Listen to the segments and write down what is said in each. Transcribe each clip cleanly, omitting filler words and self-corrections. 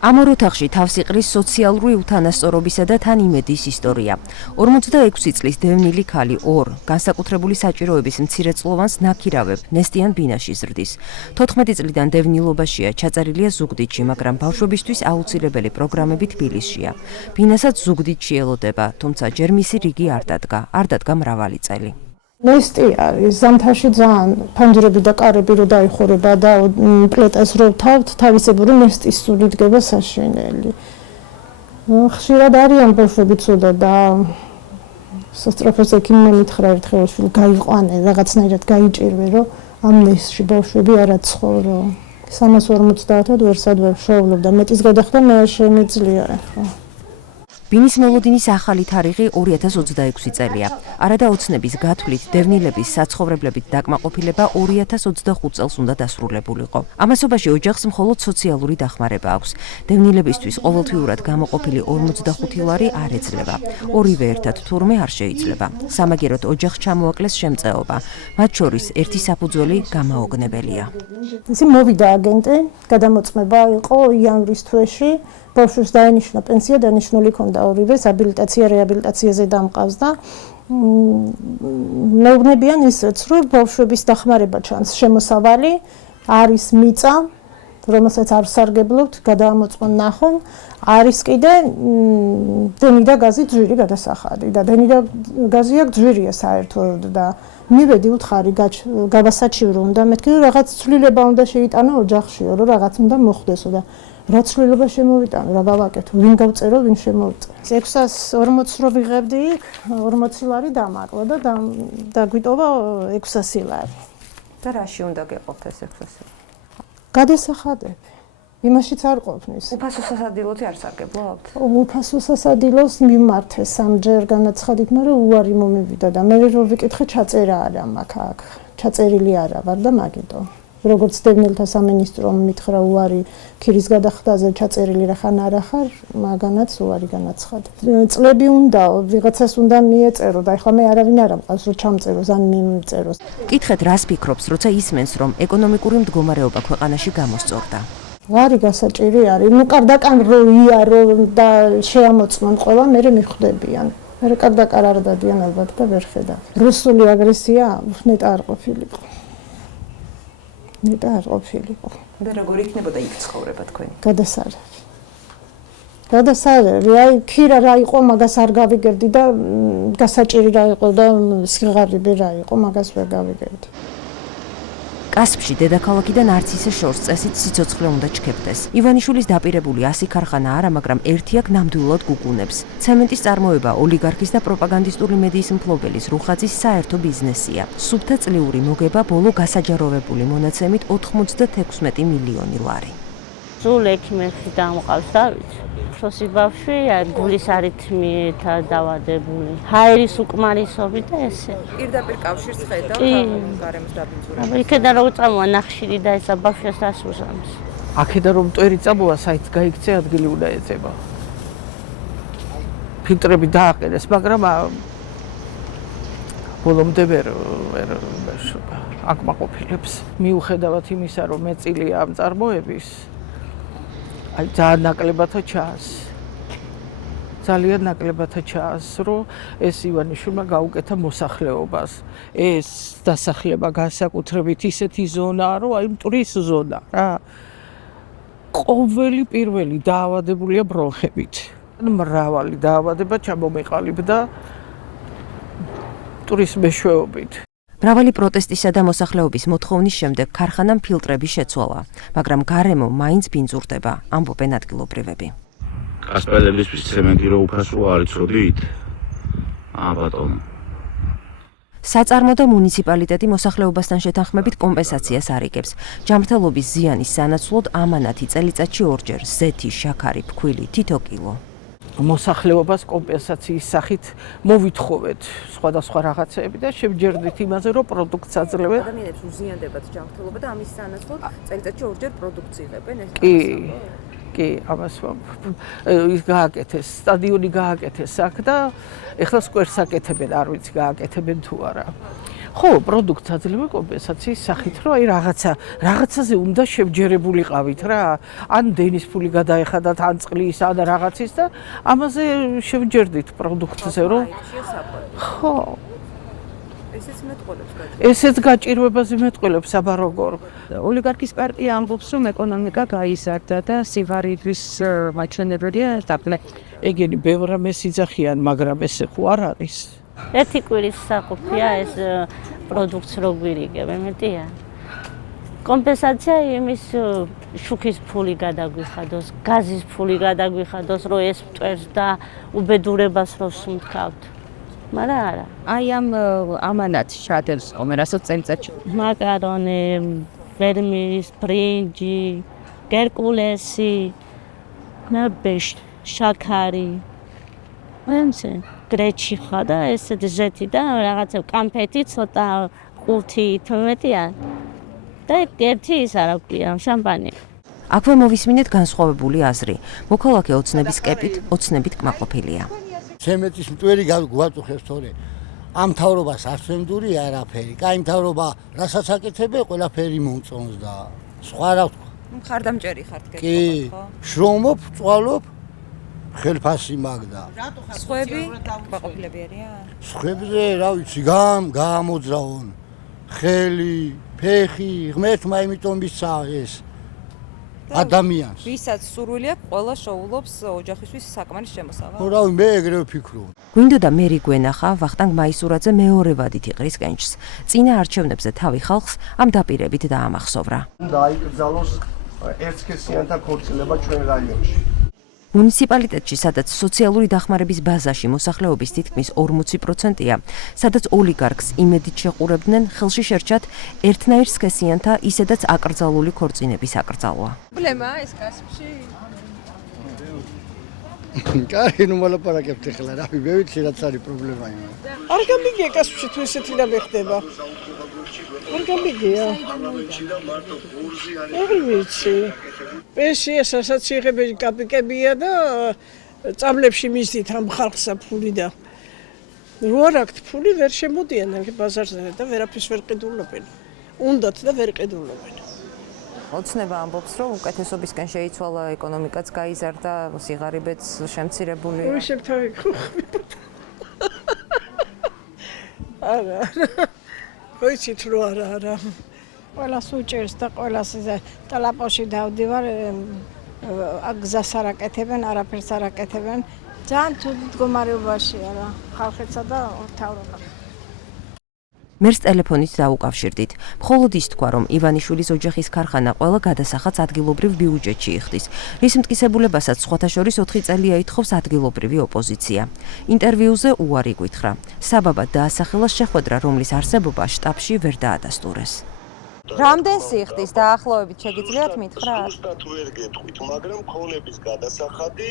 ამ ორ ოთახში თავს იყრის სოციალური უთანასწორობისა და თან იმედის ისტორია. 46 წლის დევნილი ქალი ორ განსაკუთრებული საჭიროების მცირეწლოვანს ნაქირავებ ნესტიან ბინაში ზრდის. 14 წლიდან დევნილობაშია, ჩაწერილია ზუგდიდში, მაგრამ ბავშვებისთვის აუცილებელი პროგრამები თბილისშია. ბინასაც ზუგდიდში ელოდება, თუმცა ჯერ მისი რიგი არ დადგა მრავალი წელი. ნესტი არის ზამთარში ძალიან ფანჯრები და კარები რო დაიხურება და პლეტას რო თავთ თავისებური ნესტის სული დგება საშინელი. ხშირად არიან ბავშვები ცუდა და სასწრაფოს ექიმმა მითხრა ერთხელ შვილ გაიყვანე რაღაცნაირად გაიჭირვე რომ ამ ნესტში ბავშვები არ აცხოვრო. 350-ად ვერსად ვერ შოვლობდა მეტის გადახდა მე არ შემიძლია ახლა. ბინის მოლოდინის ახალი თარიღი 2026 წელია. არადა ოცნების გათვლით დევნილების საცხოვრებლებით დაკმაყოფილება 2025 წელს უნდა დასრულებულიყო. ამასობაში ოჯახს მხოლოდ სოციალური დახმარება აქვს. დევნილებისთვის ყოველთვიურად გამოყოფილი 45 ლარი არ ეძლევა. ორივე ერთად თურმე არ შეიძლება. სამაგეროდ ოჯახს ჩამოაკლეს შემწეობა. მათ შორის ერთი საფუძველი გამაოგნებელია. ისე მოვიდა აგენტი, გადამოწმება იყო იანვრის თვეში. ბავშვებს დაენიშნა პენსია, დანიშნული ქონდა ორივე, აბილიტაცია, რეაბილიტაციაზე დამყავს და მეუბნებიან ისეც, რომ ბავშვების დახმარება ჩანს შემოსავალი, არის მიწა, რომელსაც არ სარგებლობთ, გადაამოწმონ ნახონ, არის კიდე დენი და გაზი ძვირი გადასახადი და დენი და გაზი აქ ძვირია საერთოდ და მივედი უთხარი გავასაჩივრო უნდა მეთქი რომ რაღაც ცვლილება უნდა შეიტანო ოჯახშიო, რომ რაღაც უნდა მოხდესო და რა ცვლილება შემოვიტანო, რა გავაკეთო, ვინ გავწერო, ვინ შემოვიწერ. 640 რო ვიღებდი, 40 ლარი დამარყვა და დაგვიტოვა 600 ლარი. და რაში უნდა გეყოფთ ეს 600 ლარი? გადასახადები. იმაშიც არ ყოფნის. უფასო სასადილოთი არ სარგებლობთ? უფასო სასადილოს მიმართე სამჯერ განაცხადით, მაგრამ უარი მომივიდა და მე რო ვიკითხე ჩაწერა არა მაქვს აქ. ჩაწერილი არა ვარ და მაგიტო. როგორც დევნილთა სამინისტრომ მითხრა უარი ქირის გადახდაზე ჩაწერილი რა ხან არა ხარ, მაგანაც უარი განაცხადე. წლები უნდა, ვიღაცას უნდა მიეწერო და ეხლა მე არავინ არ ამყავს რომ ჩამწეროს ან მიმწეროს. კითხეთ რას ფიქრობს, როცა ისმენს რომ ეკონომიკური მდგომარეობა ქვეყანაში გამოსწორდა. ვარი გასაჭირი არის, ნუ კარდაკან რო იარო და შეამოწმონ ყველა, მე მიხვდებიან. მე კარდაკარ არ დადიან ალბათ და ვერ ხედავ. რუსული აგრესია ნეტა არ ყოფილიყო. ნეტა არ ყოფილიყო. და როგორ იქნებოდა იქ ცხოვრება თქვენი? გადასარევი, აი ქირა რა იყო, მაგას არ გავიგებდი და გასაჭირი რა იყო და სიღარიბე რა იყო, მაგას ვერ გავიგებდი. კასპში დედაქალაქიდან არც ისე შორს წესით სიცოცხლე უნდა ჩქეფდეს. ივანიშვილის დაპირებული 100 ქარხანა არა, მაგრამ ერთი აქ ნამდვილად გუგუნებს. ცემენტის წარმოება ოლიგარქის და პროპაგანდისტული მედიის მფლობელის რუხაძის საერთო ბიზნესია. სუფთა წლიური მოგება ბოლო გასაჯაროვებული მონაცემით 96 მილიონი ლარი. სულ ექიმებში დამყავს და ვიცი. ფროსი ბავშვი, გულის არითმიეთა დავადებული. ჰაერის უკმარისობით და ესე. პირდაპირ კავშირს ხედავ გარემოს დაბინძურებას. იქიდან რო წამოვა ნახშირი და ესა ბავშვს დასუსამს. აქედან რომ მტვერი წამოვა, საით გაიქცე ადგილი უნდა ეწება. ფილტრები დააყენეს, მაგრამ ბოლომდე ვერ აკმაყოფილებს. მიუხედავად იმისა, რომ მეწილია ამ წარმოების აი ძალიან ნაკლებათა ჩანს. ძალიან ნაკლებათა ჩანს, რომ ეს ივანიშვილმა გაუკეთა მოსახლეობას. ეს დასახლება განსაკუთრებით ისეთი ზონაა, რომ აი მტვრის ზონა რა. პირველი დაავადებულია ბრონხებით. მრავალი დაავადება ჩამომეყალიბდა მტვრის მეშვეობით. მრავალი პროტესტისა და მოსახლეობის მოთხოვნის შემდეგ ქარხანამ ფილტრები შეცვალა, მაგრამ გარემო მაინც ბინძურდება, ამბობენ ადგილობრივები. კასპელებისთვის ცემენტი რო უფასო არ იცოდით? ბატონო. საწარმო და მუნიციპალიტეტი მოსახლეობასთან შეთანხმებით კომპენსაციას არიგებს. ჯანმრთელობის ზიანის სანაცვლოდ ამანათი წელიწადში ორჯერ ზეთი, შაქარი, ფქვილი, თითო კილო. მოსახლეობას კომპენსაციის სახით მოვითხოვეთ სხვადასხვა რაღაცეები და შევჯერდით იმაზე, რომ პროდუქტს აძლევენ. ადამიანებს უზიანდებათ ჯანმრთელობა და ამის სანაცვლოდ წელიწადში ორჯერ პროდუქტს იღებენ ეს. კი, ამას ის გააკეთეს, სტადიონი გააკეთეს აქ და ეხლა სკვერს აკეთებენ, არ ვიცი გააკეთებენ თუ არა. ხო, პროდუქტს აძლევ კომპენსაციის სახით, რომ აი რაღაცაზე უნდა შევჯერებულიყავით რა. ან დენის ფული გადაეხადათ, ან წყლის, ან რაღაცის და ამაზე შევჯერდით პროდუქტზე, რომ ხო. ესეც გაჭირვებაზე მეტყველებს, აბა როგორ. ოლიგარქის პარტია ამბობს, რომ ეკონომიკა გაიზარდა და სივარიდis მაჩვენებელია დაბლა. ეგენი ბევრ რამეს იძახიან, მაგრამ ესე ხო არ არის. ერთი კვირის საყოფია ეს პროდუქტს რო გვირიგებ, მეტია. კომპენსაცია იმის შუქის ფული გადაგვიხადოს, გაზის ფული გადაგვიხადოს, რომ ეს მტვერს და უბედურებას რო სუნთქავთ. მაგრამ არა. აი ამანაც შადელს ხომ რასაც წელიწადში. მაკარონი, ვერმის, ბრინჯი, გერკულესი, ნაბეშ, შაქარი. ვენზე გრეჩი ხა და ესეთ ჟეთი და რაღაცა კამფეტი ცოტა ყუთი თმეტია. და ერთი ის არა ქვია, შამპანი. აქვე მოვისმინეთ განსხვავებული აზრი. მოქალაქე ოცნების კეპით, ოცნებით კმაყოფილია. შემეცის მტვერი გვაწუხებს თორე ამ მთავრობას არ სვენდური არაფერი. კაი მთავრობა რასაც აკეთებენ, ყველაფერი მომწონს და სხვა რა ვთქვა. მხარდამჭერი ხართ გეტყვით, კი, შრომობ, წვალობ, ხელფასი მაგდა. სხვები კმაყოფილები არიან? სხვებზე, რა ვიცი, გაამოძრავონ. ხელი, ფეხი, ღმერთმა იმიტომ მისცა ეს ადამიანს. ვისაც სურვილი აქვს, ყველა შოულობს ოჯახისთვის საკმარის შემოსავალს. ხო, რავი, მე ეგრევე ვფიქრობ. გვინდოდა მერი გვენახა ვახტანგ მაისურაძე მეორე ვადით იყრის კენჭს. წინა არჩევნებზე თავი ხალხს ამ დაპირებით დაამახსოვრა. დაიკრძალოს ერთსქესიანთა ქორწინება ჩვენ რაიონში. მუნიციპალიტეტში, სადაც სოციალური დახმარების ბაზაში მოსახლეობის თითქმის 40%-ია, სადაც ოლიგარქს იმედით შეყურებდნენ, ხელში შერჩათ ერთნაირ სქესიანთა ისედაც აკრძალული ქორწინების აკრძალვა. პრობლემაა ეს კასპში? კაი, ნუ მოლაპარაკებთ ახლა, რავი, მე ვიცი რაც არის პრობლემა იმას. არ გამიგია კასპში თუ ესეთი რამე ხდება. არ გამიგია. არ ვიცი. პენსიას ასაც იღებენ კაპიკებია და წამლებში მისდით ამ ხალხსა ფული და რო არ აქვთ ფული ვერ შემოდიან ბაზარზე და ვერაფერს ვერ ყიდულობენ. უნდათ და ვერ ყიდულობენ. ოცნება ამბობს, რომ უკეთესობისკენ შეიცვალა ეკონომიკაც გაიზარდა, სიღარიბეც შემცირებული. ვიშებ თავი ხო. არა. ვიცით რო არა. ყველას უჭერს და ყველას ტელაპოში დავდივარ, გზას არ აკეთებენ, არაფერს არ აკეთებენ. ძალიან თუ მდგომარეობაშია რა, ხალხებსა და მთავრობა. მერს ტელეფონით დაუკავშირდით. მხოლოდ ის თქვა, რომ ივანიშვილის ოჯახის ქარხანა ყველა გადასახადს ადგილობრივ ბიუჯეტში იხდის, რის მტკიცებულებასაც სხვათა შორის 4 წელია ითხოვს ადგილობრივი ოპოზიცია. ინტერვიუზე უარი გვითხრა. საბაბად დაასახელა შეხვედრა, რომლის არსებობა შტაბში ვერ დაადასტურეს. რამდენს იხდის დაახლოებით შეგიძლიათ მითხრათ? ზუსტად ვერ გეტყვით, მაგრამ ქონების გადასახადი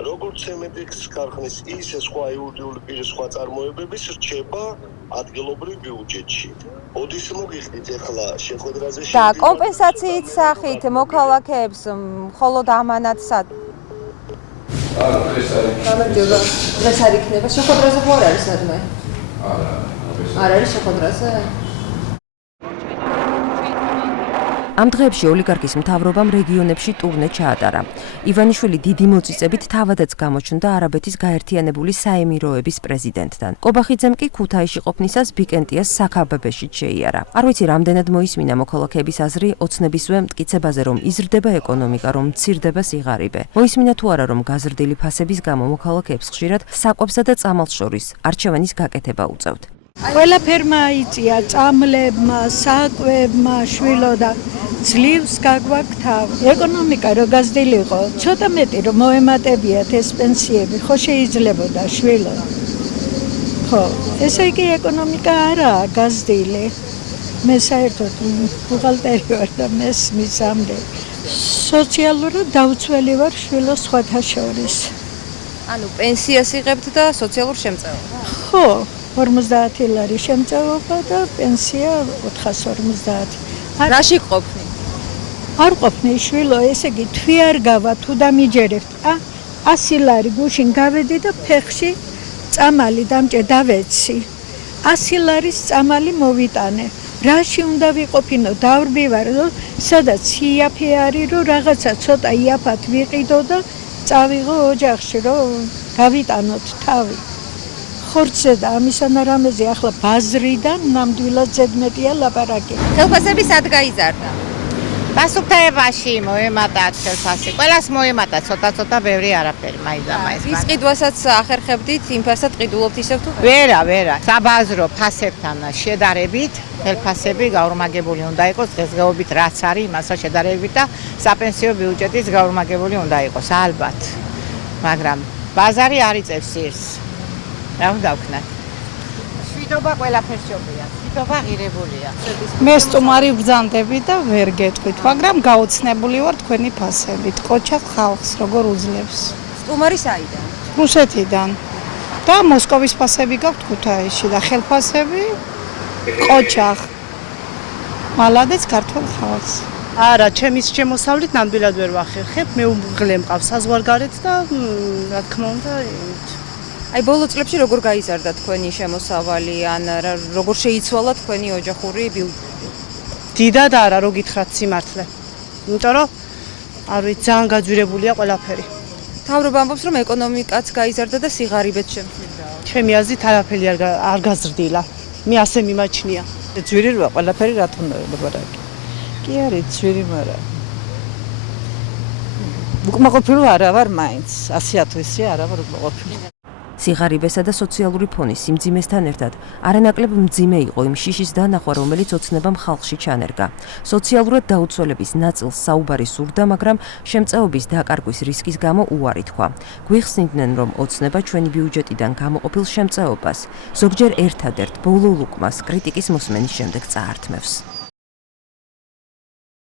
როგორც ცემენტის ქარხნის ისე სხვა იურიდიული პირის სხვა წარმოებების რჩება ადგილობრივ ბიუჯეტში. ოდის მოგიხდით ახლა შეხვედრაზე და კომპენსაციით სახით მოქალაქეებს მხოლოდ ამანათსად. დღეს არ იქნება შეხვედრაზე ხო არ არის სადმე? არ არის შეხვედრაზე? ამ დღეებში ოლიგარქის მთავრობამ რეგიონებში ტურნე ჩაატარა. ივანიშვილი დიდი მოწიწებით თავადაც გამოჩნდა არაბეთის გაერთიანებული საემიროების პრეზიდენტთან. კობახიძემ კი ქუთაისში ყოფნისას ბიკენტიას საქაბებეში შეიარა. არ ვიცი რამდენად მოისმინა მოქალაქეების აზრი ოცნებისვე მტკიცებაზე, რომ იზრდება ეკონომიკა, რომ მცირდება სიღარიბე. მოისმინა თუ არა, რომ გაზრდილი ფასების გამო მოქალაქეებს ხშირად საკვებსა და წამალს შორის არჩევანის გაკეთება უწევთ. ყველაფერმა აიწია წამლებმა, საკვებმა, შვილო და ძლივს გაგვაქვს თავი. ეკონომიკა რო გაზრდილიყო, ცოტა მეტი რომ მოემატებიათ ეს პენსიები, ხო შეიძლებოდა შვილო. ხო, ესე იგი ეკონომიკა არაა გაზრდილი. მე საერთოდ ბუღალტერი ვარ და მესმის ამდენ. სოციალურად დაუცველი ვარ შვილო სხვათა შორის. ანუ პენსიას იღებთ და სოციალურ შემწეობას? ხო. 50 ლარი შემწეობა და პენსია 450. რაში ყოფნი? არ ყოფნი შვილო, ესე იგი თვი არ გავა თუ დამიჯერებთ. 100 ლარი გუშინ გავედი და ფეხში წამალი დამჭე დავეცი. 100 ლარის წამალი მოვიტანე. რაში უნდა ვიყოფინო, დავრბივარო, სადაც იაფე არის, რომ რაღაცა ცოტა იაფად ვიყიდო და წავიღო ოჯახში, რომ გავიტანოთ თავი. ხორცზე და ამისანა რამეზე ახლა ბაზრიდან ნამდვილად ზედმეტია ლაპარაკი. ხელფასები სად გაიზარდა? დასუფთავებაში მოემატა ხელფასი. ყველას მოემატა ცოტა-ცოტა, ბევრი არაფერი, მაინც-მაინც. ის ყიდვასაც ახერხებდით, იმ ფასად ყიდულობთ ისევ თუ? ვერა. საბაზრო ფასებთან შედარებით ხელფასები გაორმაგებული უნდა იყოს დღესდღეობით, რაც არის იმასთან შედარებით და საპენსიო ბიუჯეტიც გაორმაგებული უნდა იყოს, ალბათ. მაგრამ ბაზარი არ იწევს ერთს. რა უნდა ვქნათ? შვიდობა ყველაფერს შობია. შვიდობა ღირებულია. მე სტუმარი ვბრძანდები და ვერ გეტყვით, მაგრამ გაოცნებული ვარ თქვენი ფასებით. კოჩა ხალხს როგორ უძლებს. სტუმარი საიდან? რუსეთიდან. და მოსკოვის ფასები გაქვთ ქუთაისში და ხელფასები კოჩახ. მალადეც ქართულ ხალხს. არა, ჩემის შემოსავლით ნამდვილად ვერ ვახერხებ. მე უმღლე მყავს საზღვარგარეთ და რა თქმა უნდა აი ბოლო წლებში როგორ გაიზარდა თქვენი შემოსავალი ან როგორ შეიცვალა თქვენი ოჯახური ბიუჯეტი? დიდად არა, რო გითხრათ სიმართლე. იმიტომ რომ არ ვიცი, ძალიან გაძვირებულია ყველაფერი. მთავრობა ამბობს, რომ ეკონომიკაც გაიზარდა და სიღარიბეც შემცირდა. ჩემი აზრით არაფერი არ გაზრდილა. მე ასე მიმაჩნია. ძვირია ყველაფერი რა თქმა უნდა ლაპარაკი. კი არის ძვირი, მაგრამ უკმაყოფილო არა ვარ მაინც. 100,000 არა ვარ უკმაყოფილო. სიღარიბესა და სოციალური ფონის სიმძიმესთან ერთად არანაკლებ მძიმე იყო იმ შიშის დანახვა, რომელიც ოცნებამ ხალხში ჩანერგა. სოციალურად დაუცველების ნაწილს საუბარი სურდა, მაგრამ შემწეობის დაკარგვის რისკის გამო უარი თქვა. გვიხსნიდნენ, რომ ოცნება ჩვენი ბიუჯეტიდან გამოყოფილ შემწეობას ზოგჯერ ერთადერთ ბოლო ლუკმას კრიტიკის მოსმენის შემდეგ წაართმევს.